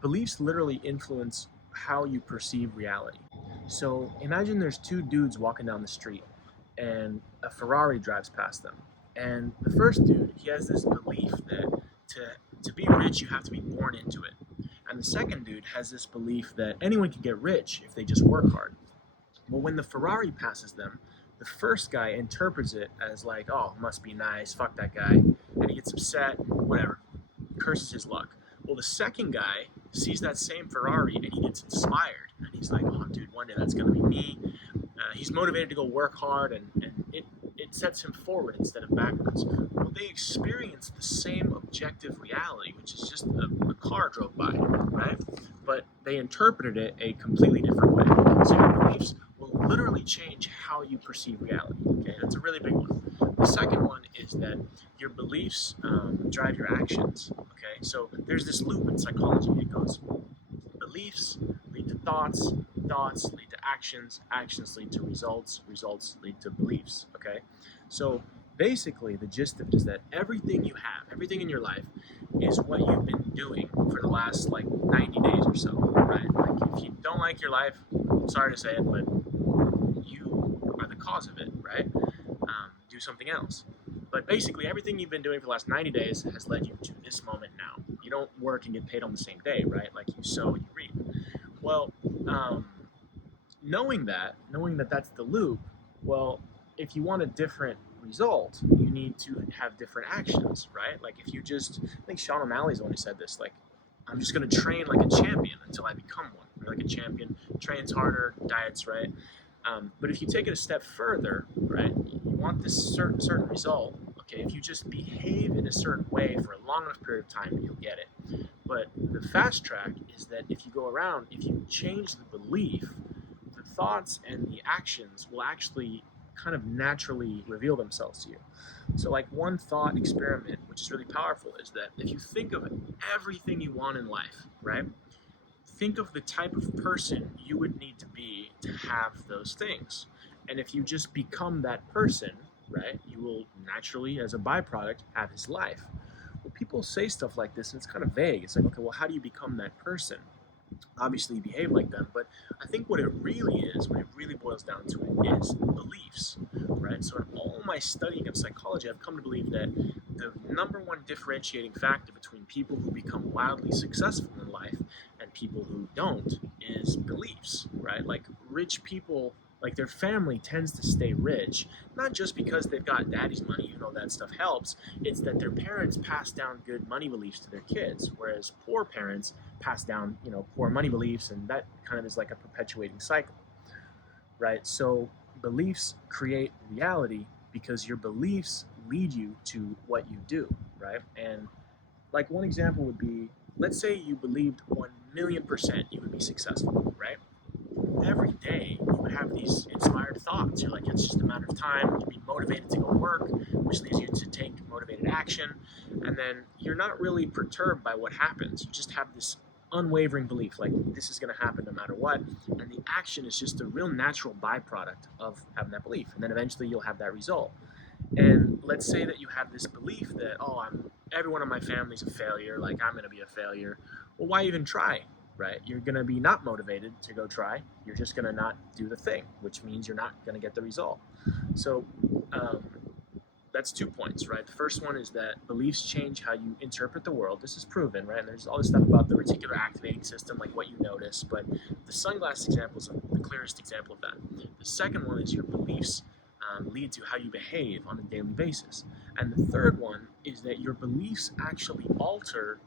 Beliefs literally influence how you perceive reality. So imagine there's two dudes walking down the street and a Ferrari drives past them. And the first dude, he has this belief that to be rich, you have to be born into it. And the second dude has this belief that anyone can get rich if they just work hard. Well, when the Ferrari passes them, the first guy interprets it as like, oh, must be nice, fuck that guy. And he gets upset, whatever, curses his luck. Well, the second guy sees that same Ferrari and he gets inspired. And he's like, oh, dude, one day that's going to be me. He's motivated to go work hard, and it sets him forward instead of backwards. Well, they experience the same objective reality, which is just a car drove by, right? But they interpreted it a completely different way. So your beliefs will literally change how you perceive reality. Okay, that's a really big one. The second one is that your beliefs drive your actions. Okay, so there's this loop in psychology. It goes beliefs lead to thoughts, thoughts lead to actions, actions lead to results, results lead to beliefs. Okay, so basically the gist of it is that everything you have, everything in your life, is what you've been doing for the last like 90 days or so, right? Like if you don't like your life, sorry to say it, but you are the cause of it, right? Do something else. But basically, everything you've been doing for the last 90 days has led you to this moment now. You don't work and get paid on the same day, right? Like you sow and you reap. Well, um, knowing that that's the loop, well, if you want a different result, you need to have different actions, right? Like if you just, I think Sean O'Malley's the one who said this, like, I'm just going to train like a champion until I become one. Like a champion trains harder, diets right. But if you take it a step further, right, you want this certain result. Okay, if you just behave in a certain way for a long enough period of time, you'll get it. But the fast track is that if you go around, if you change the belief, the thoughts and the actions will actually kind of naturally reveal themselves to you. So, like one thought experiment, which is really powerful, is that if you think of everything you want in life, right? Think of the type of person you would need to be to have those things. And if you just become that person, right, you will naturally, as a byproduct, have his life. Well, people say stuff like this and it's kind of vague. It's like, okay, well, how do you become that person? Obviously, you behave like them, but I think what it really is, what it really boils down to it, is beliefs, right? So in all my studying of psychology, I've come to believe that the number one differentiating factor between people who become wildly successful in life and people who don't is beliefs, right? Like rich people, like their family tends to stay rich, not just because they've got daddy's money, even though that stuff helps. It's that their parents pass down good money beliefs to their kids, whereas poor parents pass down, poor money beliefs, and that kind of is like a perpetuating cycle, right? So beliefs create reality because your beliefs lead you to what you do, right? And like one example would be, let's say you believed 1,000,000% you would be successful, right? Every day you would have these inspired thoughts. You're like, it's just a matter of time. You'd be motivated to go work, which leads you to take motivated action. And then you're not really perturbed by what happens. You just have this unwavering belief, like this is going to happen no matter what. And the action is just a real natural byproduct of having that belief. And then eventually you'll have that result. And let's say that you have this belief that, oh, everyone in my family's a failure, like I'm going to be a failure. Well, why even try? Right? You're going to be not motivated to go try. You're just going to not do the thing, which means you're not going to get the result. So um, that's 2 points, right? The first one is that beliefs change how you interpret the world. This is proven, right? And there's all this stuff about the reticular activating system, like what you notice. But the sunglass example is the clearest example of that. The second one is your beliefs lead to how you behave on a daily basis. And the third one is that your beliefs actually alter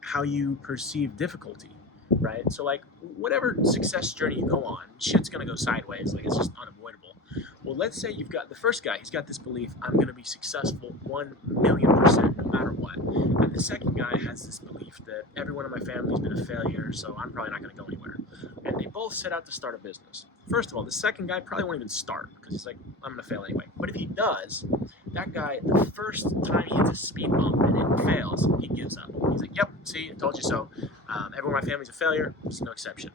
how you perceive difficulty, right? So like whatever success journey you go on, shit's gonna go sideways. Like it's just unavoidable. Well, let's say you've got the first guy. He's got this belief: I'm gonna be successful 1,000,000% no matter what. And the second guy has this belief that everyone in my family's been a failure, so I'm probably not gonna go anywhere. And they both set out to start a business. First of all, the second guy probably won't even start because he's like, I'm gonna fail anyway. But if he does, that guy, the first time he hits a speed bump and it fails, he gives up. He's like, yep, see, I told you so. Everyone in my family's a failure. It's no exception.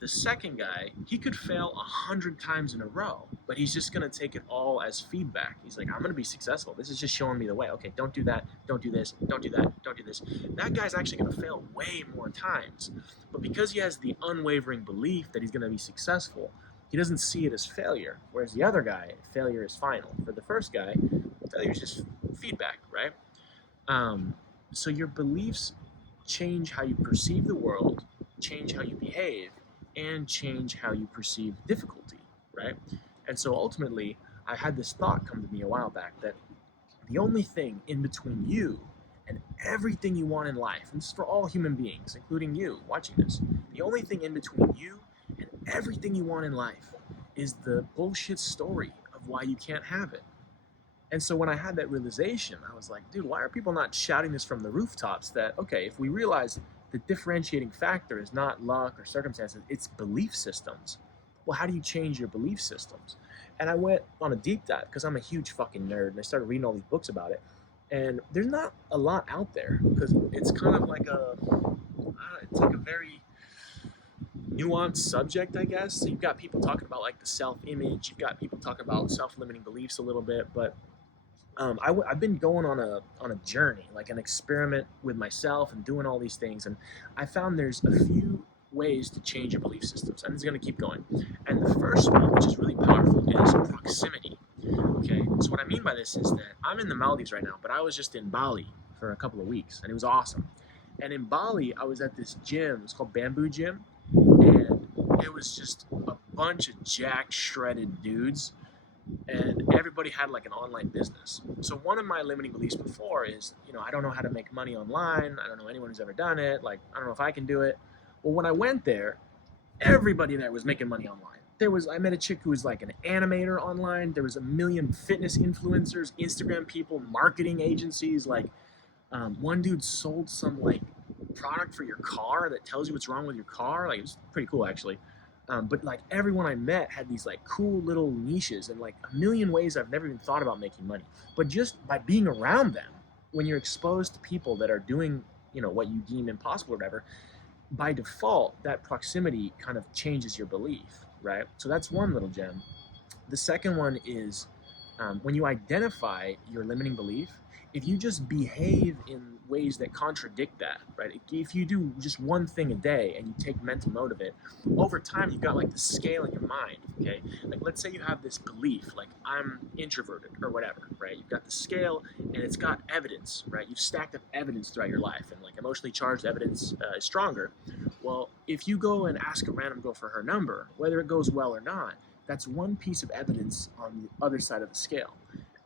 The second guy, he could fail 100 times in a row, but he's just gonna take it all as feedback. He's like, I'm gonna be successful. This is just showing me the way. Okay, don't do that, don't do this, don't do that, don't do this. That guy's actually gonna fail way more times. But because he has the unwavering belief that he's gonna be successful, he doesn't see it as failure. Whereas the other guy, failure is final. For the first guy, failure is just feedback, right? So your beliefs change how you perceive the world, change how you behave, and change how you perceive difficulty, right? And so ultimately, I had this thought come to me a while back that the only thing in between you and everything you want in life, and this is for all human beings, including you watching this, the only thing in between you and everything you want in life is the bullshit story of why you can't have it. And so when I had that realization, I was like, dude, why are people not shouting this from the rooftops that, okay, if we realize the differentiating factor is not luck or circumstances, it's belief systems. Well, how do you change your belief systems? And I went on a deep dive because I'm a huge fucking nerd and I started reading all these books about it. And there's not a lot out there because it's kind of like it's like a very nuanced subject, I guess. So you've got people talking about like the self-image, you've got people talking about self-limiting beliefs a little bit, but I've been going on a journey, like an experiment with myself and doing all these things, and I found there's a few ways to change your belief systems, and it's going to keep going. And the first one, which is really powerful, is proximity. Okay, so what I mean by this is that I'm in the Maldives right now, but I was just in Bali for a couple of weeks, and it was awesome. And in Bali, I was at this gym. It's called Bamboo Gym, and it was just a bunch of jack shredded dudes and everybody had like an online business. So one of my limiting beliefs before is, I don't know how to make money online. I don't know anyone who's ever done it. Like, I don't know if I can do it. Well, when I went there, everybody there was making money online. I met a chick who was like an animator online. There was a million fitness influencers, Instagram people, marketing agencies. Like, one dude sold some like product for your car that tells you what's wrong with your car. Like, it was pretty cool actually. But like everyone I met had these like cool little niches and like a million ways I've never even thought about making money. But just by being around them, when you're exposed to people that are doing, what you deem impossible or whatever, by default, that proximity kind of changes your belief, right? So that's one little gem. The second one is when you identify your limiting belief, if you just behave in ways that contradict that, right? If you do just one thing a day and you take mental note of it, over time you've got like the scale in your mind, okay? Like let's say you have this belief, like I'm introverted or whatever, right? You've got the scale and it's got evidence, right? You've stacked up evidence throughout your life and like emotionally charged evidence is stronger. Well, if you go and ask a random girl for her number, whether it goes well or not, that's one piece of evidence on the other side of the scale.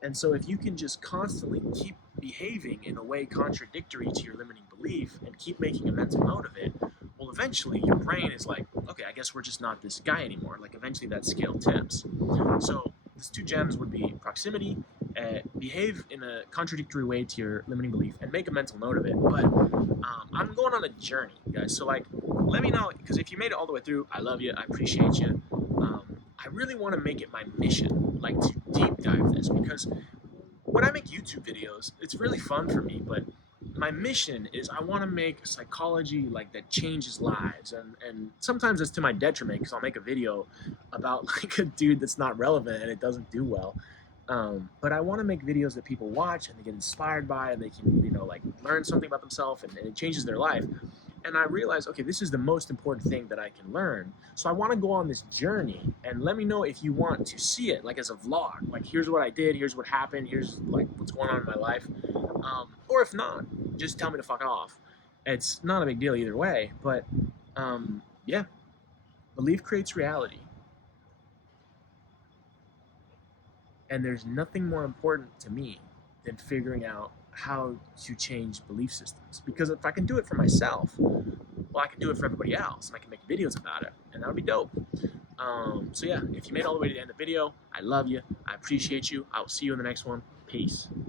And so if you can just constantly keep behaving in a way contradictory to your limiting belief and keep making a mental note of it, well, eventually your brain is like, okay, I guess we're just not this guy anymore. Like eventually that scale tips. So these two gems would be proximity, behave in a contradictory way to your limiting belief, and make a mental note of it. But I'm going on a journey, guys. So like, let me know, because if you made it all the way through, I love you. I appreciate you. I really want to make it my mission, like to deep dive this, because when I make YouTube videos, it's really fun for me, but my mission is I want to make psychology like that changes lives, and sometimes it's to my detriment because I'll make a video about like a dude that's not relevant and it doesn't do well. But I want to make videos that people watch and they get inspired by and they can like learn something about themselves and it changes their life. And I realized, okay, this is the most important thing that I can learn. So I want to go on this journey, and let me know if you want to see it, like as a vlog. Like, here's what I did, here's what happened, here's like what's going on in my life. Or if not, just tell me to fuck off. It's not a big deal either way. But yeah, belief creates reality. And there's nothing more important to me than figuring out how to change belief systems. Because if I can do it for myself, well, I can do it for everybody else, and I can make videos about it, and that would be dope. So yeah, if you made it all the way to the end of the video, I love you. I appreciate you. I will see you in the next one. Peace.